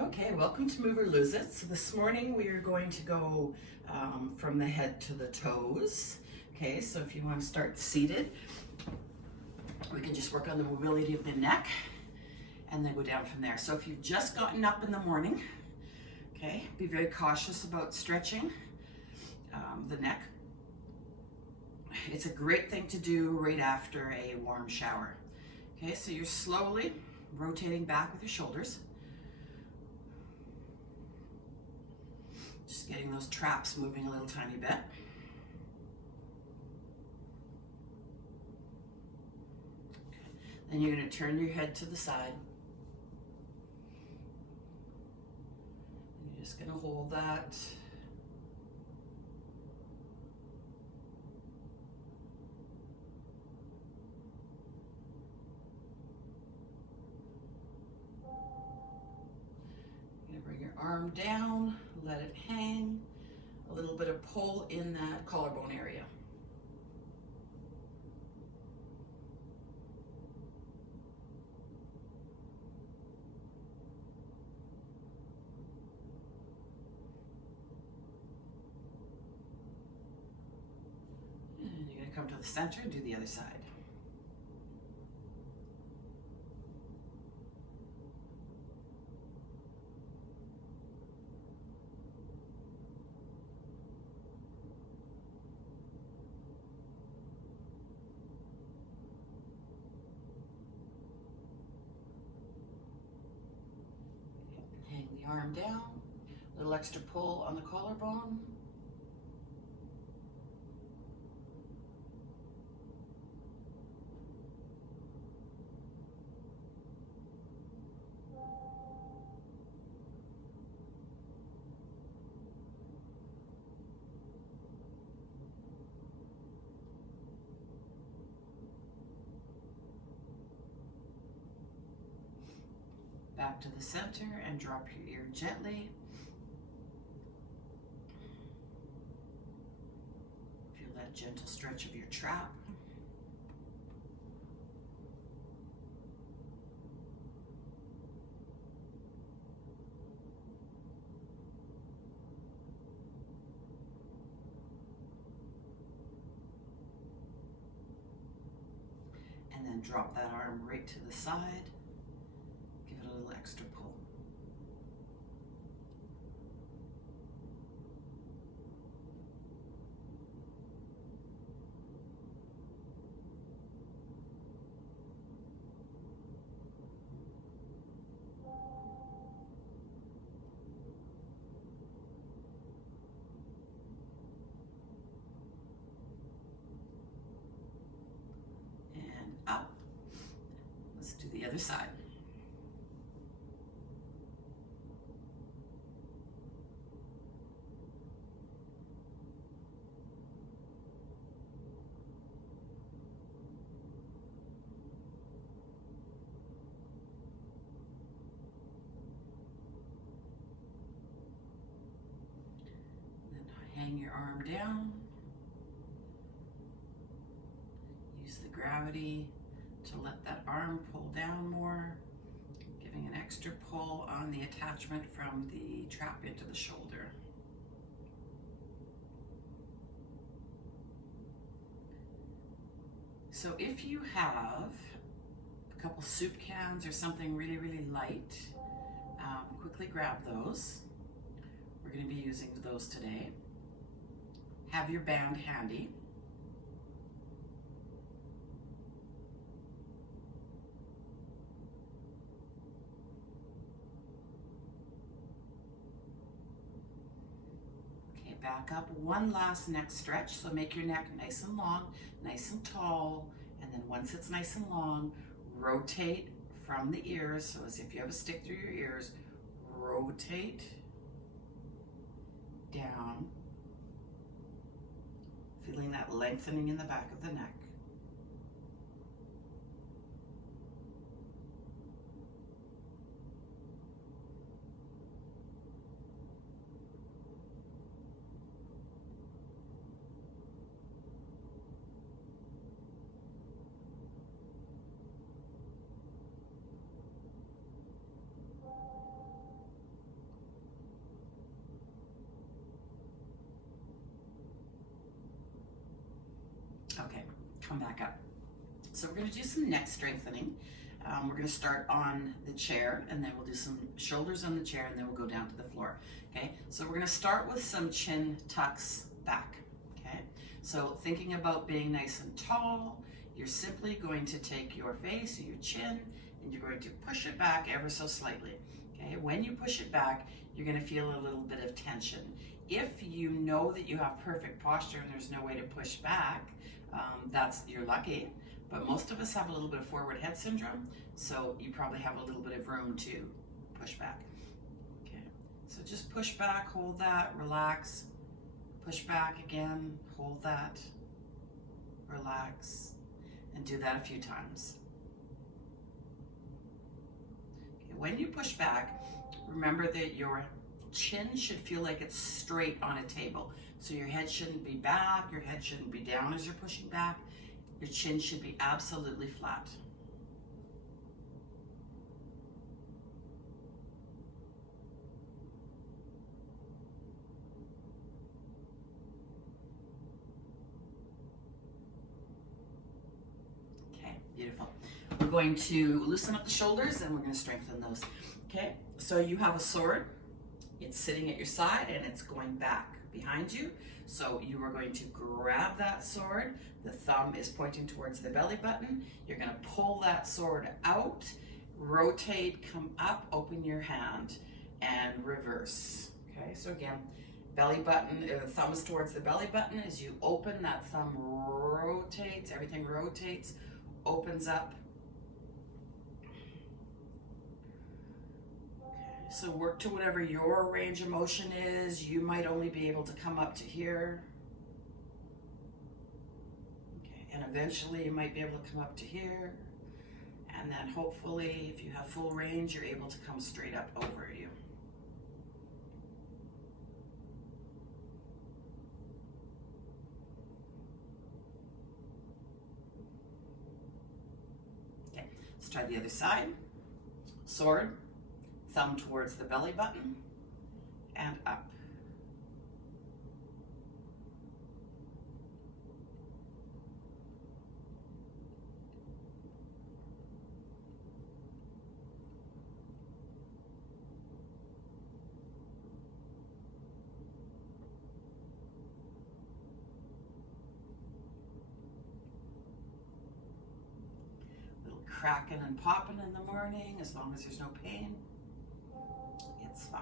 Okay, welcome to Move or Lose It. So this morning we are going to go from the head to the toes. Okay, so if you want to start seated, we can just work on the mobility of the neck and then go down from there. So if you've just gotten up in the morning, okay, be very cautious about stretching the neck. It's a great thing to do right after a warm shower. Okay, so you're slowly rotating back with your shoulders. Just getting those traps moving a little tiny bit. Okay. Then you're going to turn your head to the side. And you're just going to hold that. You're going to bring your arm down, let it hang. A little bit of pull in that collarbone area. And you're going to come to the center and do the other side. Hang the arm down, a little extra pull on the collarbone. Back to the center and drop your ear gently. Feel that gentle stretch of your trap. And then drop that arm right to the side. Give it a little extra pull. And up. Let's do the other side. Hang your arm down. Use the gravity to let that arm pull down more, giving an extra pull on the attachment from the trap into the shoulder. So if you have a couple soup cans or something really, really light, quickly grab those. We're going to be using those today. Have your band handy. Okay, back up. One last neck stretch. So make your neck nice and long, nice and tall. And then once it's nice and long, rotate from the ears. So as if you have a stick through your ears, rotate down. Feeling that lengthening in the back of the neck. come back up. So we're going to do some neck strengthening. We're going to start on the chair, and then we'll do some shoulders on the chair, and then we'll go down to the floor. Okay, so we're going to start with some chin tucks back. Okay, so thinking about being nice and tall, you're simply going to take your face or your chin, and you're going to push it back ever so slightly. Okay, when you push it back, you're going to feel a little bit of tension. If you know that you have perfect posture and there's no way to push back, you're lucky. But most of us have a little bit of forward head syndrome, so you probably have a little bit of room to push back. Okay, so just push back, hold that, relax, push back again, hold that, relax, and do that a few times. Okay, when you push back, remember that your chin should feel like it's straight on a table. So your head shouldn't be back, your head shouldn't be down as you're pushing back. Your chin should be absolutely flat. Okay, beautiful. We're going to loosen up the shoulders and we're going to strengthen those. Okay, so you have a sword. It's sitting at your side and it's going back behind you. So you are going to grab that sword. The thumb is pointing towards the belly button. You're going to pull that sword out, rotate, come up, open your hand, and reverse. Okay, so again, belly button, the thumb is towards the belly button. As you open, that thumb rotates, everything rotates, opens up. So work to whatever your range of motion is. You might only be able to come up to here. Okay, and eventually you might be able to come up to here. And then hopefully, if you have full range, you're able to come straight up over you. Okay, let's try the other side. Sword. Thumb towards the belly button and up. Little cracking and popping in the morning, as long as there's no pain. It's fine.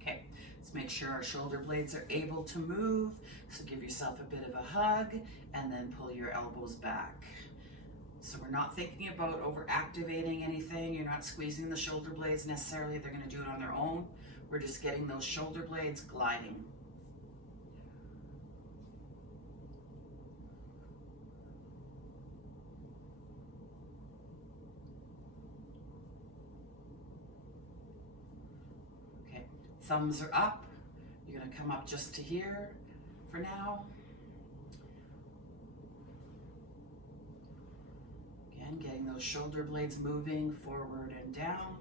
Okay, let's make sure our shoulder blades are able to move. So give yourself a bit of a hug and then pull your elbows back. So we're not thinking about over activating anything. You're not squeezing the shoulder blades necessarily. They're going to do it on their own. We're just getting those shoulder blades gliding. Thumbs are up. You're going to come up just to here for now. Again, getting those shoulder blades moving forward and down.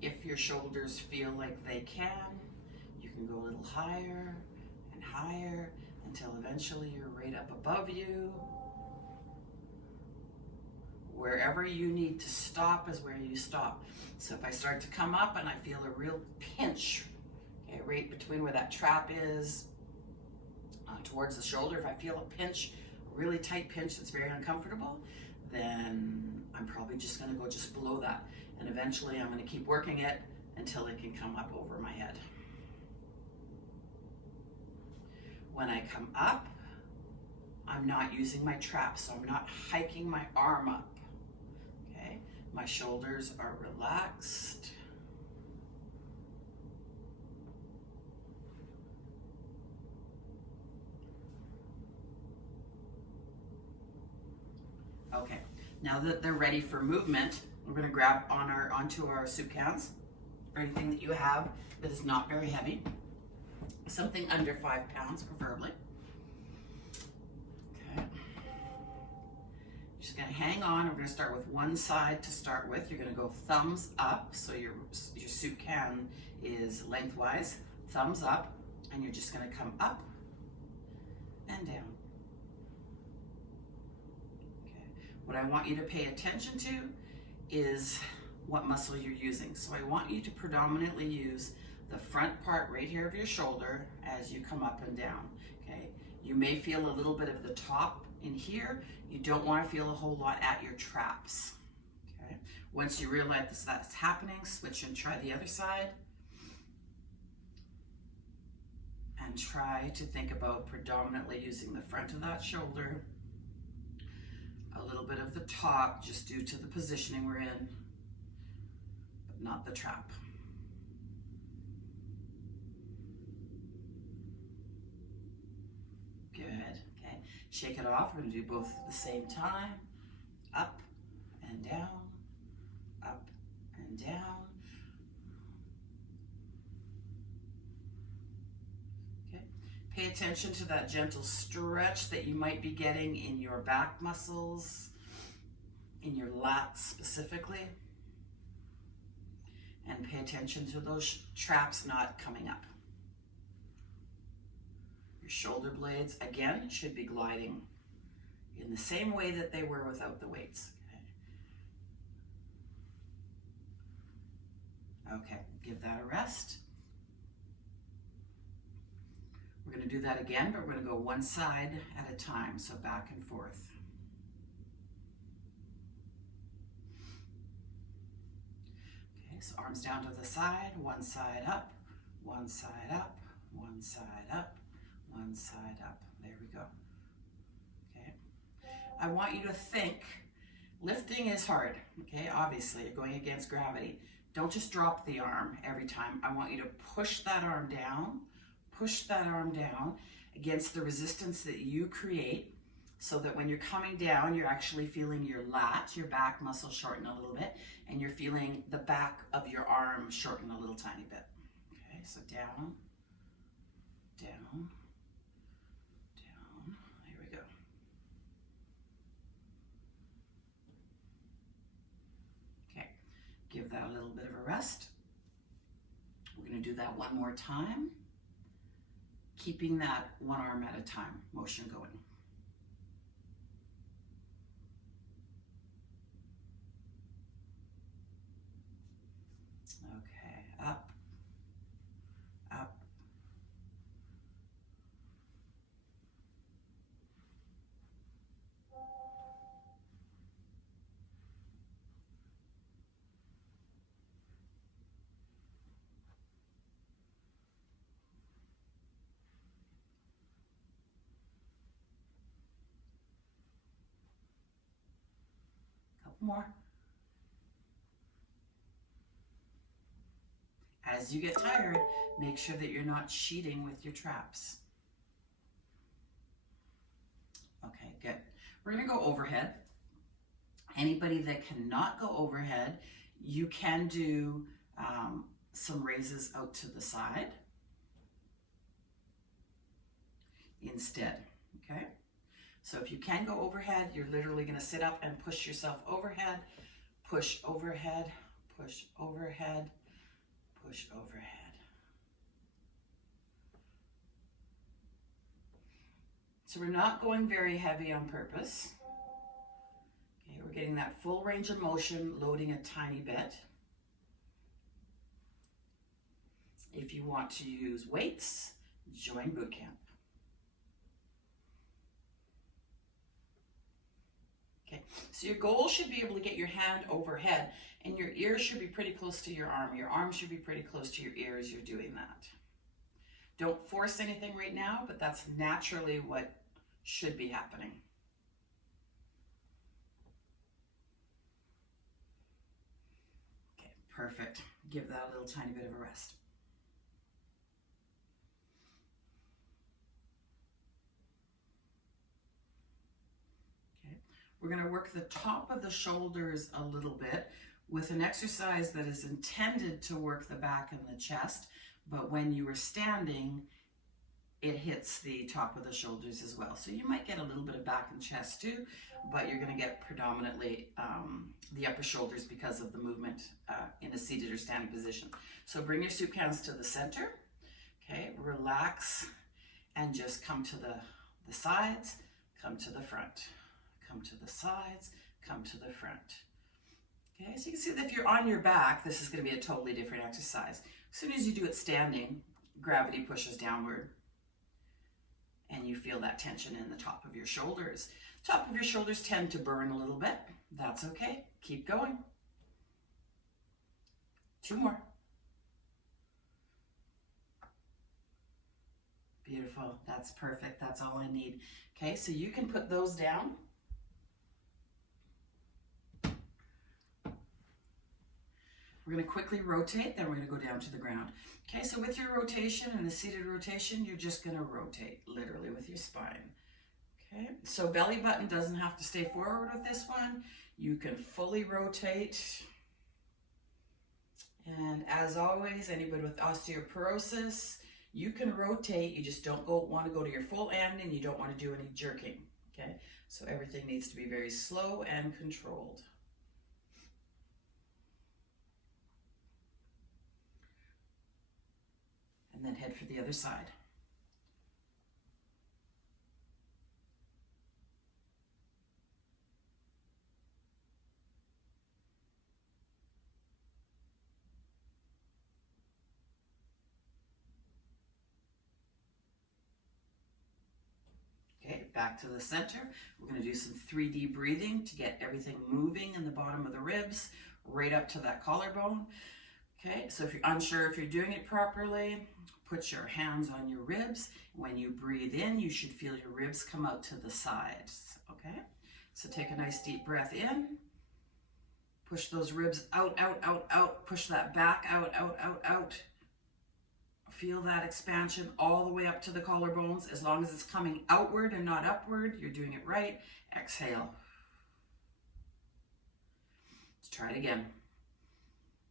If your shoulders feel like they can, you can go a little higher and higher until eventually you're right up above you. Wherever you need to stop is where you stop. So if I start to come up and I feel a real pinch, okay, right between where that trap is, towards the shoulder, if I feel a pinch, a really tight pinch that's very uncomfortable, then I'm probably just gonna go just below that. And eventually I'm gonna keep working it until it can come up over my head. When I come up, I'm not using my trap, so I'm not hiking my arm up. Okay, my shoulders are relaxed. Okay, now that they're ready for movement, we're going to grab onto our soup cans, or anything that you have that is not very heavy, something under 5 pounds preferably. Okay, just gonna hang on. We're gonna start with one side to start with. You're gonna go thumbs up, so your soup can is lengthwise, thumbs up, and you're just gonna come up and down. Okay. What I want you to pay attention to is what muscle you're using. So I want you to predominantly use the front part right here of your shoulder as you come up and down, okay? You may feel a little bit of the top in here. You don't want to feel a whole lot at your traps, okay? Once you realize that's happening, switch and try the other side. And try to think about predominantly using the front of that shoulder, a little bit of the top just due to the positioning we're in, but not the trap. Good, okay. Shake it off. We're gonna do both at the same time. Up and down, up and down. Okay. Pay attention to that gentle stretch that you might be getting in your back muscles, in your lats specifically. And pay attention to those traps not coming up. Your shoulder blades, again, should be gliding in the same way that they were without the weights. Okay, give that a rest. We're going to do that again, but we're going to go one side at a time, so back and forth. Okay, so arms down to the side, one side up, one side up, one side up, one side up. There we go. Okay. I want you to think, lifting is hard, okay? Obviously, you're going against gravity. Don't just drop the arm every time. I want you to push that arm down against the resistance that you create, so that when you're coming down, you're actually feeling your lat, your back muscle shorten a little bit, and you're feeling the back of your arm shorten a little tiny bit. Okay, so down, down, down. Here we go. Okay, give that a little bit of a rest. We're going to do that one more time, keeping that one arm at a time motion going. Okay, up, up. Couple more. As you get tired, make sure that you're not sheeting with your traps. Okay, good. We're gonna go overhead. Anybody that cannot go overhead, you can do some raises out to the side instead, okay? So if you can go overhead, you're literally gonna sit up and push yourself overhead, push overhead, push overhead, push overhead. So we're not going very heavy on purpose. Okay, we're getting that full range of motion, loading a tiny bit. If you want to use weights, join boot camp. Okay, so your goal should be able to get your hand overhead, and your ear should be pretty close to your arm. Your arm should be pretty close to your ear as you're doing that. Don't force anything right now, but that's naturally what should be happening. Okay, perfect. Give that a little tiny bit of a rest. We're going to work the top of the shoulders a little bit with an exercise that is intended to work the back and the chest, but when you are standing, it hits the top of the shoulders as well. So you might get a little bit of back and chest too, but you're going to get predominantly the upper shoulders because of the movement in a seated or standing position. So bring your soup cans to the center, okay, relax, and just come to the sides, come to the front, come to the sides, come to the front. Okay, so you can see that if you're on your back, this is going to be a totally different exercise. As soon as you do it standing, gravity pushes downward, and you feel that tension in the top of your shoulders. Top of your shoulders tend to burn a little bit. That's okay. Keep going. 2 more. Beautiful. That's perfect. That's all I need. Okay, so you can put those down. We're going to quickly rotate, then we're going to go down to the ground. Okay, so with your rotation and the seated rotation, you're just going to rotate, literally, with your spine. Okay, so belly button doesn't have to stay forward with this one. You can fully rotate. And as always, anybody with osteoporosis, you can rotate, you just don't want to go to your full end, and you don't want to do any jerking. Okay, so everything needs to be very slow and controlled. And then head for the other side. Okay, back to the center. We're going to do some 3D breathing to get everything moving in the bottom of the ribs, right up to that collarbone. Okay, so if you're unsure if you're doing it properly, put your hands on your ribs. When you breathe in, you should feel your ribs come out to the sides. Okay, so take a nice deep breath in. Push those ribs out, out, out, out. Push that back out, out, out, out. Feel that expansion all the way up to the collarbones. As long as it's coming outward and not upward, you're doing it right. Exhale. Let's try it again.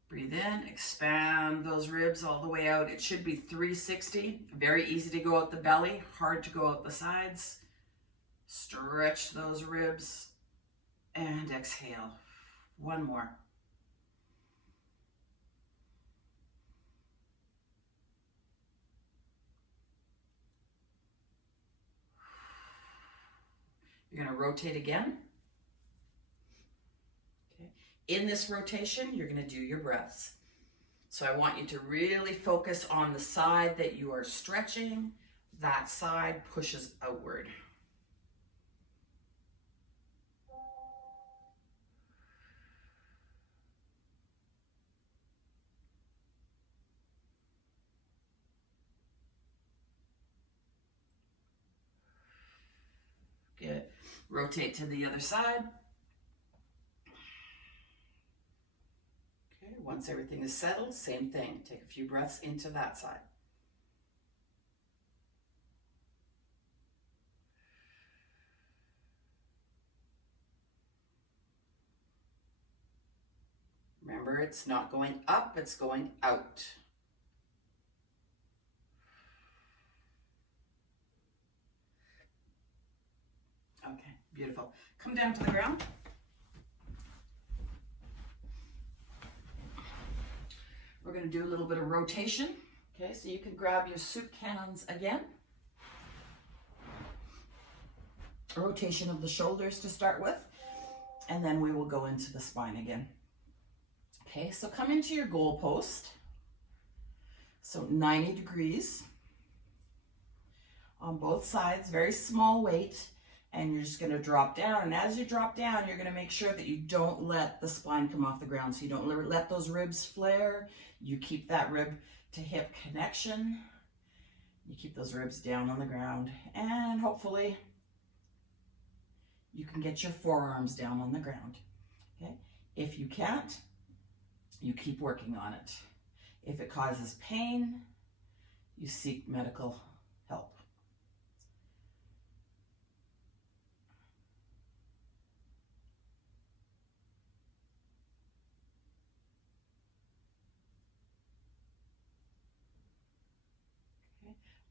Breathe in, expand those ribs all the way out. It should be 360. Very easy to go out the belly, hard to go out the sides. Stretch those ribs and exhale. 1 more. You're going to rotate again. In this rotation, you're going to do your breaths. So I want you to really focus on the side that you are stretching. That side pushes outward. Good. Rotate to the other side. Once everything is settled, same thing. Take a few breaths into that side. Remember, it's not going up, it's going out. Okay, beautiful. Come down to the ground. We're going to do a little bit of rotation. Okay, so you can grab your soup cans again. A rotation of the shoulders to start with, and then we will go into the spine again. Okay, so come into your goal post. So 90 degrees on both sides, very small weight, and you're just going to drop down. And as you drop down, you're going to make sure that you don't let the spine come off the ground. So you don't let those ribs flare. You keep that rib to hip connection. You keep those ribs down on the ground, and hopefully you can get your forearms down on the ground. Okay? If you can't, you keep working on it. If it causes pain, you seek medical help.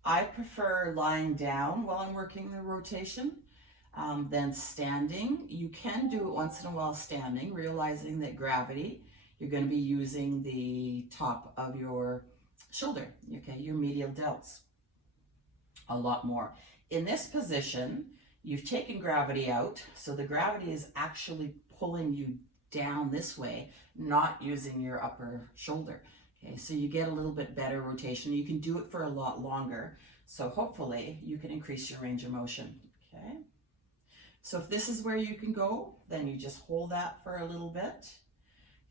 I prefer lying down while I'm working the rotation than standing. You can do it once in a while standing, realizing that gravity, you're going to be using the top of your shoulder, okay, your medial delts a lot more. In this position, you've taken gravity out, so the gravity is actually pulling you down this way, not using your upper shoulder. Okay, so you get a little bit better rotation. You can do it for a lot longer, so hopefully you can increase your range of motion. Okay, so if this is where you can go, then you just hold that for a little bit.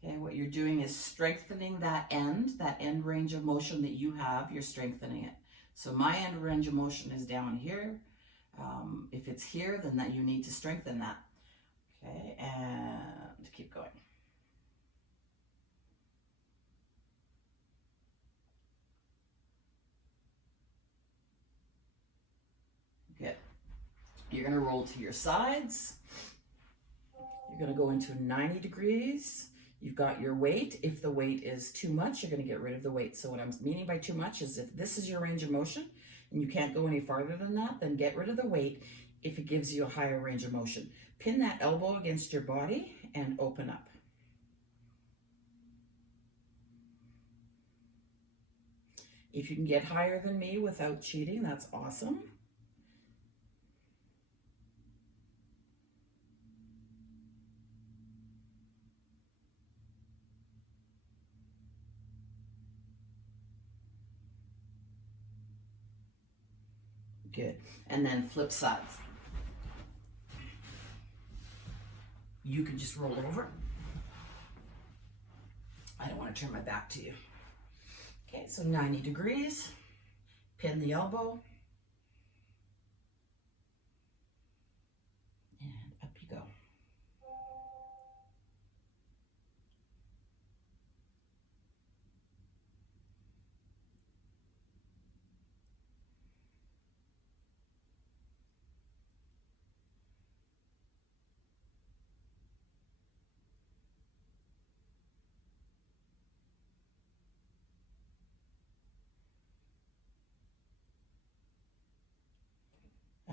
Okay, what you're doing is strengthening that end range of motion that you have, you're strengthening it. So my end range of motion is down here. If it's here, then that you need to strengthen that. Okay, and keep going. Good. You're going to roll to your sides. You're going to go into 90 degrees. You've got your weight. If the weight is too much, you're going to get rid of the weight. So what I'm meaning by too much is if this is your range of motion and you can't go any farther than that, then get rid of the weight if it gives you a higher range of motion. Pin that elbow against your body and open up. If you can get higher than me without cheating, that's awesome. Good. And then flip sides. You can just roll over. I don't want to turn my back to you. Okay, so 90 degrees. Pin the elbow. And up you go.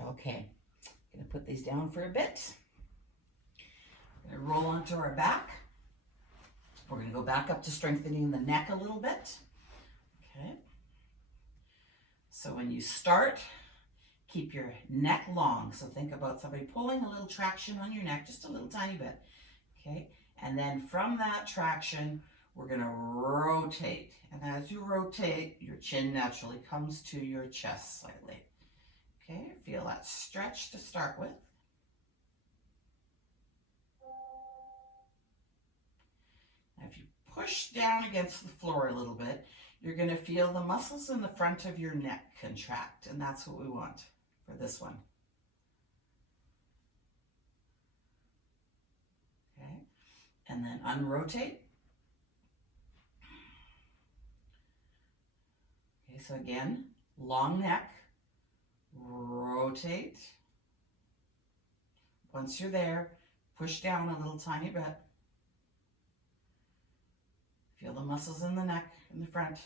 Okay, I'm gonna put these down for a bit. We're gonna roll onto our back. We're gonna go back up to strengthening the neck a little bit. Okay. So when you start, keep your neck long. So think about somebody pulling a little traction on your neck, just a little tiny bit. Okay, and then from that traction, we're gonna rotate. And as you rotate, your chin naturally comes to your chest slightly. Okay, feel that stretch to start with. Now if you push down against the floor a little bit, you're going to feel the muscles in the front of your neck contract, and that's what we want for this one. Okay, and then unrotate. Okay, so again, long neck. Rotate. Once you're there, push down a little tiny bit. Feel the muscles in the neck, in the front.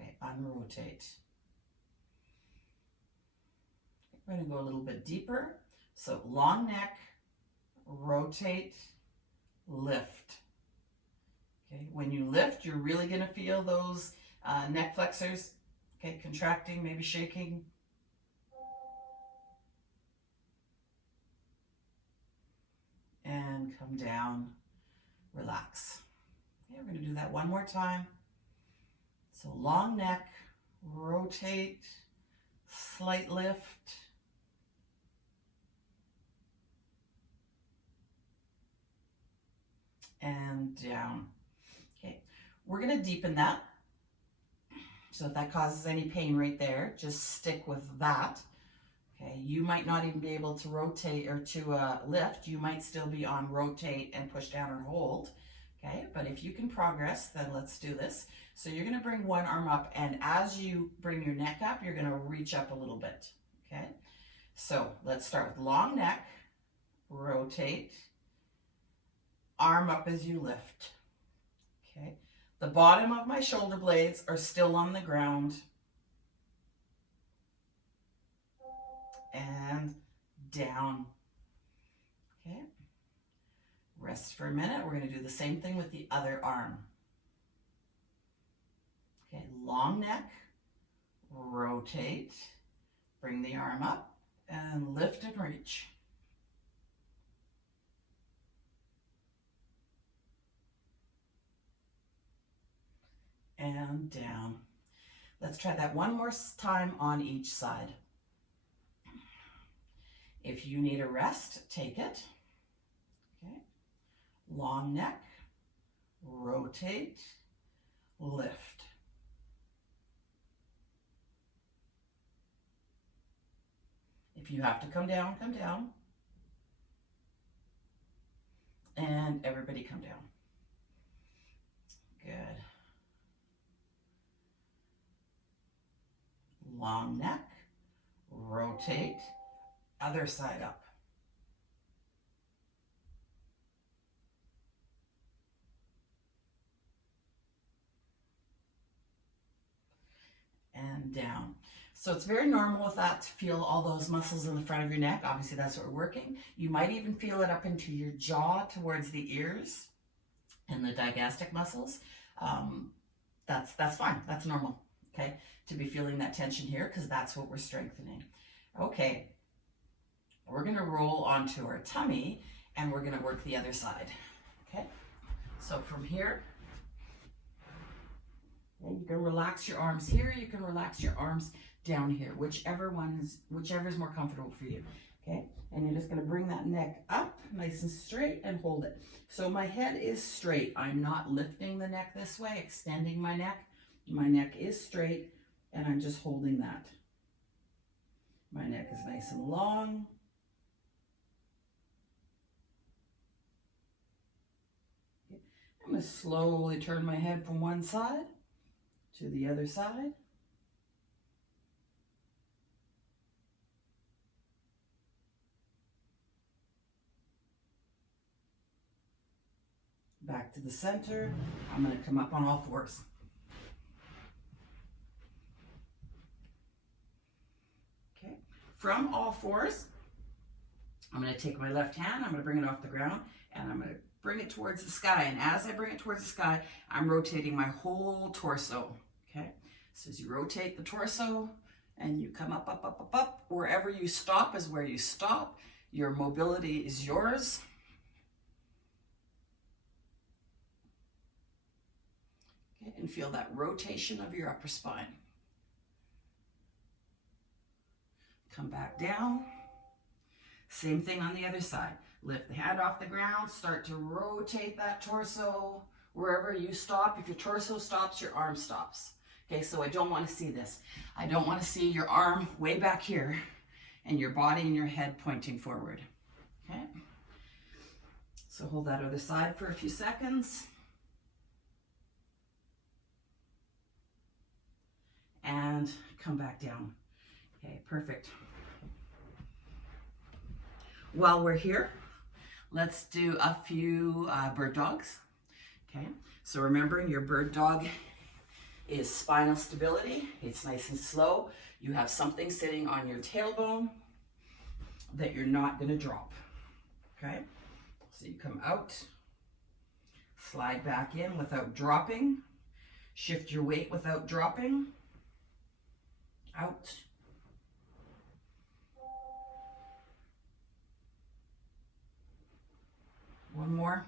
Okay, unrotate. We're going to go a little bit deeper. So long neck, rotate, lift. Okay, when you lift, you're really going to feel those neck flexors, okay, contracting, maybe shaking. And come down, relax. Okay, we're going to do that one more time. So long neck, rotate, slight lift. And down. Okay, we're going to deepen that. So if that causes any pain right there, just stick with that. Okay, you might not even be able to rotate or to lift. You might still be on rotate and push down or hold. Okay, but if you can progress, then let's do this. So you're going to bring one arm up, and as you bring your neck up, you're going to reach up a little bit. Okay, so let's start with long neck, rotate, arm up as you lift. Okay, the bottom of my shoulder blades are still on the ground. And down. Okay, rest for a minute. We're going to do the same thing with the other arm. Okay, long neck, rotate, bring the arm up, and lift and reach. And down. Let's try that one more time on each side. If you need a rest, take it. Okay. Long neck, rotate, lift. If you have to come down, come down. And everybody come down. Good. Long neck, rotate, other side up. And down. So it's very normal with that to feel all those muscles in the front of your neck. Obviously that's what we're working. You might even feel it up into your jaw towards the ears and the digastric muscles. That's fine, that's normal, okay? To be feeling that tension here because that's what we're strengthening. Okay, we're gonna roll onto our tummy and we're gonna work the other side, okay? So from here, you can relax your arms here, you can relax your arms down here, whichever is more comfortable for you, okay? And you're just gonna bring that neck up nice and straight and hold it. So my head is straight. I'm not lifting the neck this way, extending my neck. My neck is straight and I'm just holding that. My neck is nice and long. Okay. I'm gonna slowly turn my head from one side to the other side. Back to the center. I'm going to come up on all fours. Okay. From all fours, I'm going to take my left hand, I'm going to bring it off the ground, and I'm going to bring it towards the sky. And as I bring it towards the sky, I'm rotating my whole torso. Okay. So as you rotate the torso and you come up, up, up, up, up, wherever you stop is where you stop. Your mobility is yours. Okay. And feel that rotation of your upper spine. Come back down. Same thing on the other side. Lift the hand off the ground, start to rotate that torso wherever you stop. If your torso stops, your arm stops. Okay, so I don't want to see this. I don't want to see your arm way back here and your body and your head pointing forward. Okay, so hold that other side for a few seconds. And come back down. Okay, perfect. While we're here, let's do a few bird dogs. Okay, so remembering your bird dog is spinal stability. It's nice and slow. You have something sitting on your tailbone that you're not going to drop. Okay, so you come out, slide back in without dropping, shift your weight without dropping, out. One more.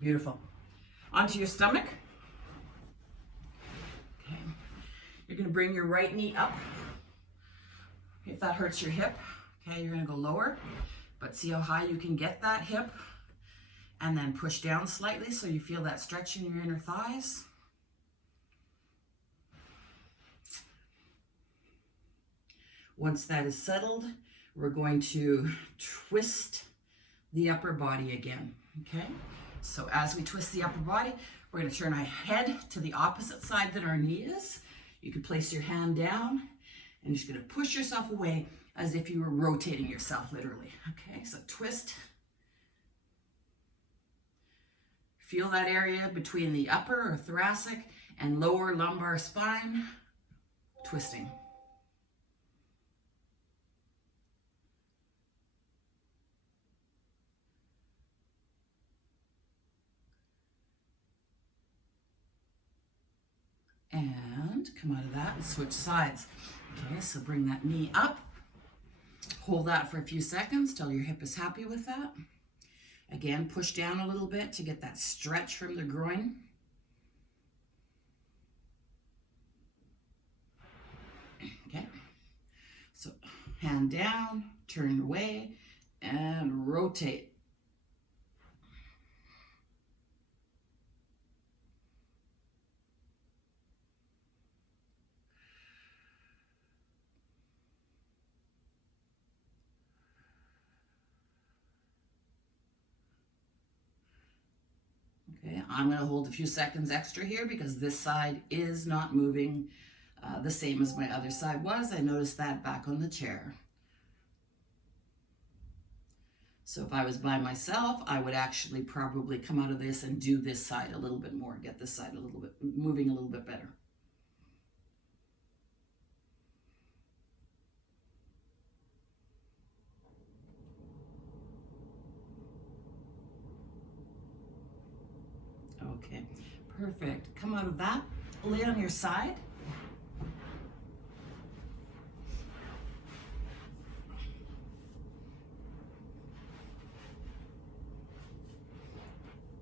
Beautiful. Onto your stomach. Okay. You're going to bring your right knee up. If that hurts your hip, okay, you're going to go lower. But see how high you can get that hip. And then push down slightly so you feel that stretch in your inner thighs. Once that is settled, we're going to twist the upper body again, okay? So as we twist the upper body, we're going to turn our head to the opposite side that our knee is. You can place your hand down and you're just going to push yourself away as if you were rotating yourself, literally, okay? So twist Feel that area between the upper or thoracic and lower lumbar spine twisting. And come out of that and switch sides. Okay, so bring that knee up. Hold that for a few seconds till your hip is happy with that. Again, push down a little bit to get that stretch from the groin. Okay, so hand down, turn away, and rotate. Okay, I'm going to hold a few seconds extra here because this side is not moving the same as my other side was. I noticed that back on the chair. So if I was by myself, I would actually probably come out of this and do this side a little bit more, get this side a little bit, moving a little bit better. Okay, perfect. Come out of that, lay on your side.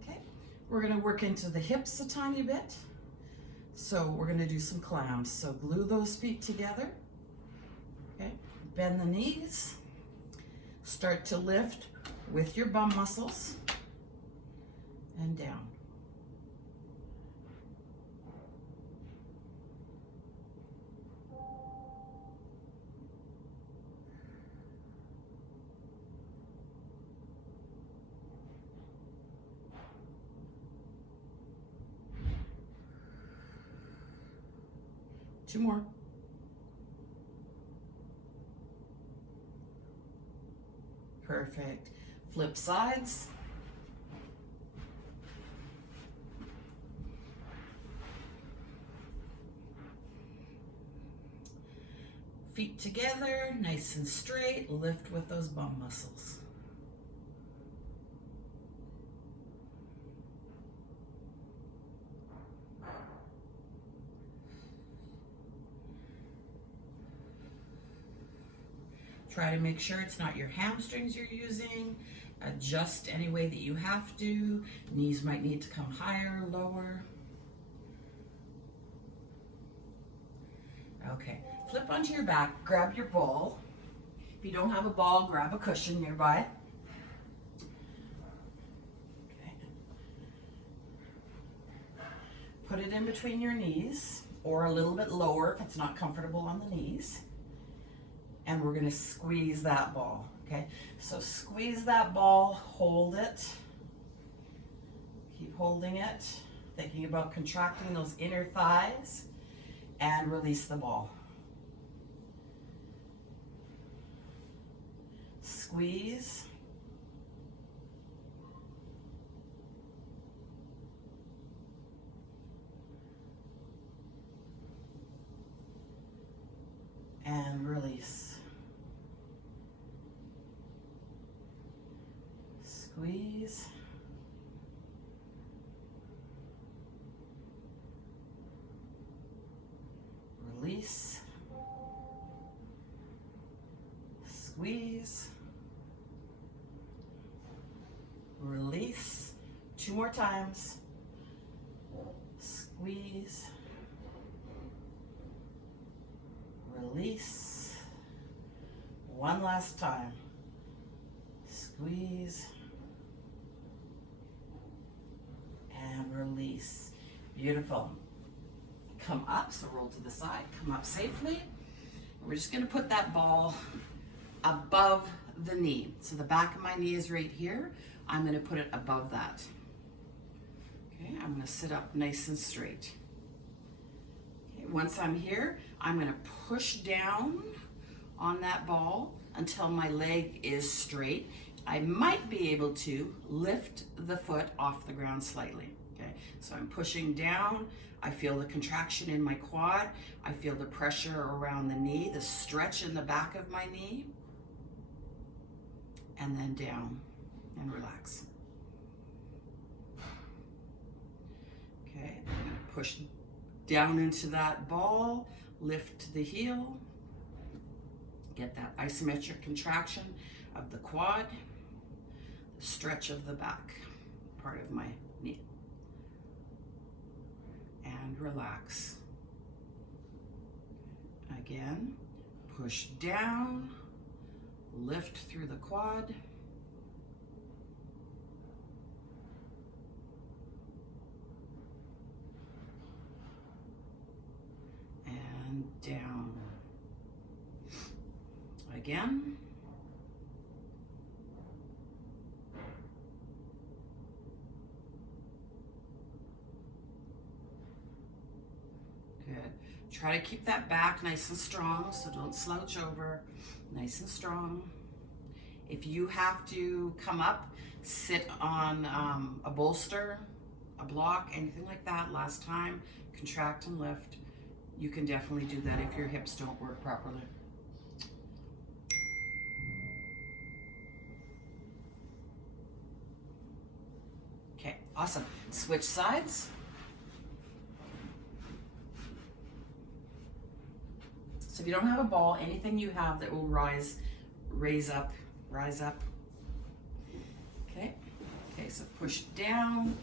Okay, we're gonna work into the hips a tiny bit. So we're gonna do some clams. So glue those feet together. Okay, bend the knees. Start to lift with your bum muscles and down. Two more. Perfect. Flip sides. Feet together, nice and straight. Lift with those bum muscles. Try to make sure it's not your hamstrings you're using. Adjust any way that you have to. Knees might need to come higher, lower. Okay, flip onto your back, grab your ball. If you don't have a ball, grab a cushion nearby. Okay. Put it in between your knees, or a little bit lower if it's not comfortable on the knees. And we're gonna squeeze that ball, okay? So squeeze that ball, hold it. Keep holding it, thinking about contracting those inner thighs, and release the ball. Squeeze. And release. Squeeze. Release. Squeeze. Release. Two more times. Squeeze. Release. One last time. Squeeze. And release. Beautiful. Come up, so roll to the side, come up safely. We're just gonna put that ball above the knee. So the back of my knee is right here. I'm gonna put it above that. Okay, I'm gonna sit up nice and straight. Okay, once I'm here, I'm gonna push down on that ball until my leg is straight. I might be able to lift the foot off the ground slightly. Okay, so I'm pushing down. I feel the contraction in my quad. I feel the pressure around the knee, the stretch in the back of my knee. And then down and relax. Okay, I'm going to push down into that ball, lift the heel, get that isometric contraction of the quad, the stretch of the back part of my knee. And relax. Again, push down, lift through the quad. And down. Again. Good. Try to keep that back nice and strong, so don't slouch over. Nice and strong. If you have to come up, sit on a bolster, a block, anything like that last time, contract and lift. You can definitely do that if your hips don't work properly. Okay, awesome. Switch sides. So if you don't have a ball, anything you have that will rise up. Okay, so push down,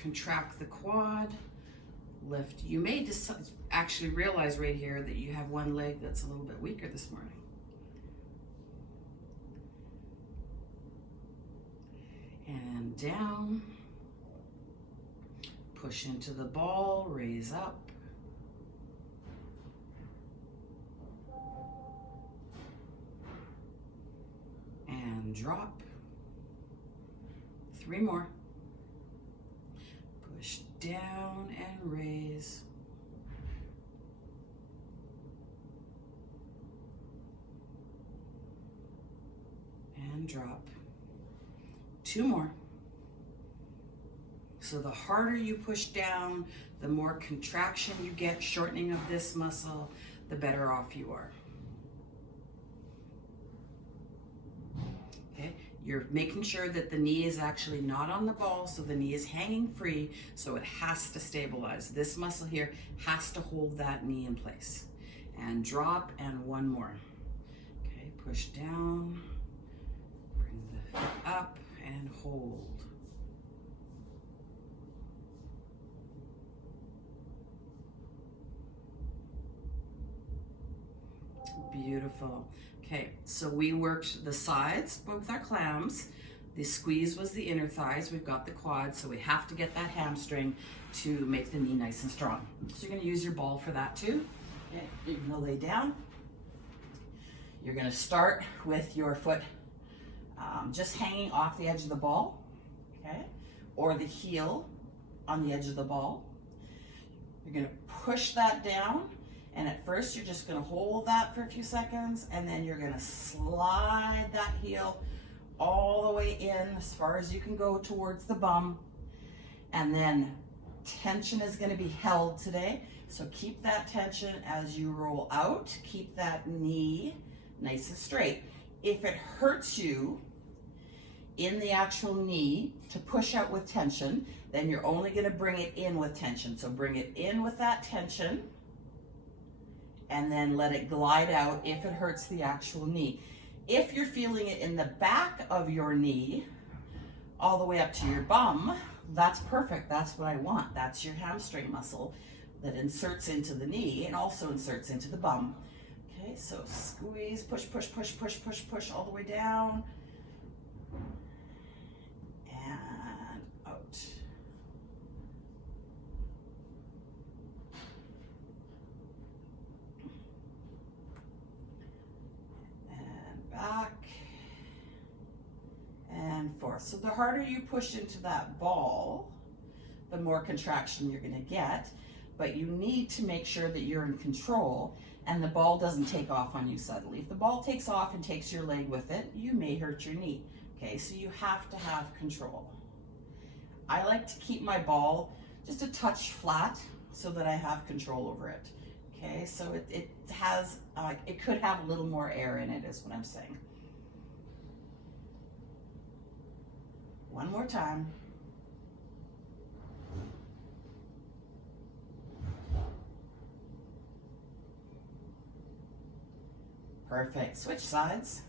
contract the quad, lift. You may just actually realize right here that you have one leg that's a little bit weaker this morning. And down, push into the ball, raise up. And drop. 3 more. Push down and raise. And drop. 2 more. So the harder you push down, the more contraction you get, shortening of this muscle, the better off you are. Okay, you're making sure that the knee is actually not on the ball, so the knee is hanging free, so it has to stabilize. This muscle here has to hold that knee in place. And drop, and 1 more. Okay, push down, bring the foot up, and hold. Beautiful. Okay, so we worked the sides with our clams. The squeeze was the inner thighs. We've got the quad, so we have to get that hamstring to make the knee nice and strong. So you're going to use your ball for that too. Okay, you're going to lay down. You're going to start with your foot just hanging off the edge of the ball, okay, or the heel on the edge of the ball. You're going to push that down. And at first, you're just going to hold that for a few seconds, and then you're going to slide that heel all the way in as far as you can go towards the bum. And then tension is going to be held today. So keep that tension as you roll out. Keep that knee nice and straight. If it hurts you in the actual knee to push out with tension, then you're only going to bring it in with tension. So bring it in with that tension, and then let it glide out if it hurts the actual knee. If you're feeling it in the back of your knee, all the way up to your bum, that's perfect. That's what I want. That's your hamstring muscle that inserts into the knee and also inserts into the bum. Okay, so squeeze, push, push, push, push, push, push all the way down. And out. Back and forth. So the harder you push into that ball, the more contraction you're going to get, but you need to make sure that you're in control and the ball doesn't take off on you suddenly. If the ball takes off and takes your leg with it, you may hurt your knee. Okay, so you have to have control. I like to keep my ball just a touch flat so that I have control over it. Okay, so it has, it could have a little more air in it is what I'm saying. One more time. Perfect. Switch sides.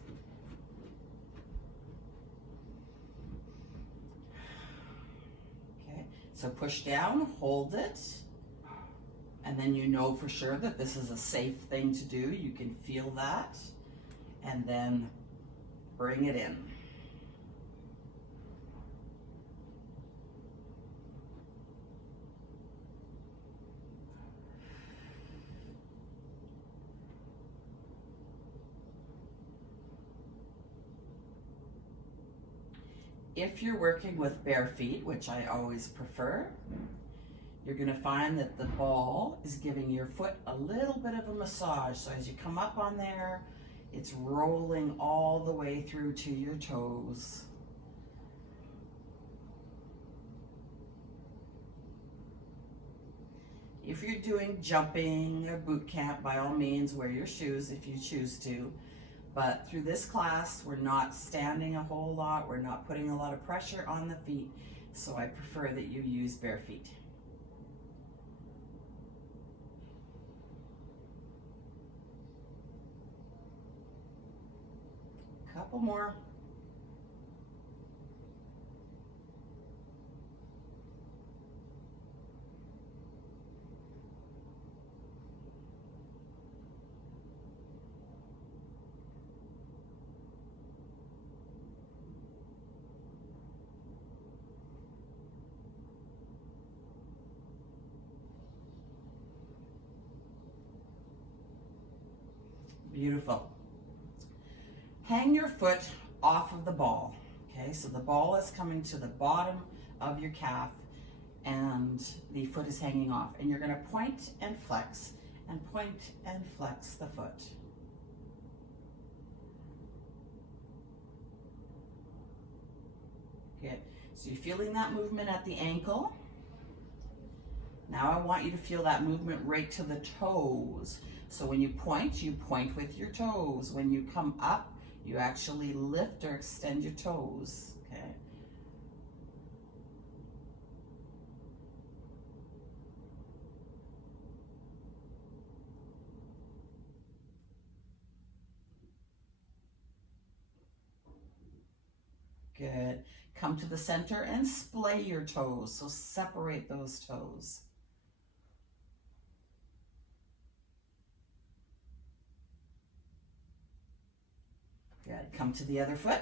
Okay, so push down, hold it, and then you know for sure that this is a safe thing to do. You can feel that, and then bring it in. If you're working with bare feet, which I always prefer, you're going to find that the ball is giving your foot a little bit of a massage. So as you come up on there, it's rolling all the way through to your toes. If you're doing jumping or boot camp, by all means, wear your shoes if you choose to. But through this class, we're not standing a whole lot. We're not putting a lot of pressure on the feet. So I prefer that you use bare feet. Couple more. Beautiful. Hang your foot off of the ball. Okay, so the ball is coming to the bottom of your calf and the foot is hanging off. And you're going to point and flex the foot. Good. So you're feeling that movement at the ankle. Now I want you to feel that movement right to the toes. So when you point with your toes. When you come up, you actually lift or extend your toes, okay? Good. Come to the center and splay your toes. So separate those toes. Good. Come to the other foot.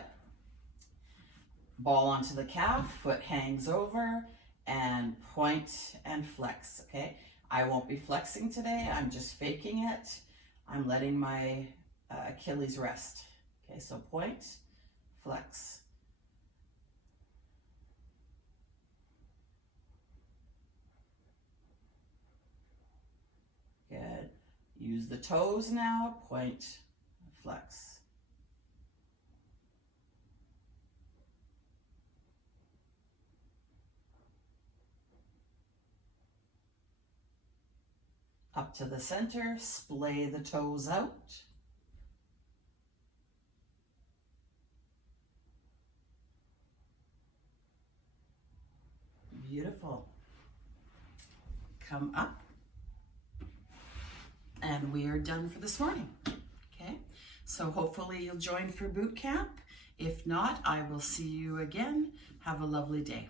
Ball onto the calf, foot hangs over, and point and flex, okay? I won't be flexing today. I'm just faking it. I'm letting my Achilles rest. Okay, so point, flex. Good. Use the toes now, point, flex. Up to the center, splay the toes out. Beautiful. Come up. And we are done for this morning. Okay, so hopefully you'll join for boot camp. If not, I will see you again. Have a lovely day.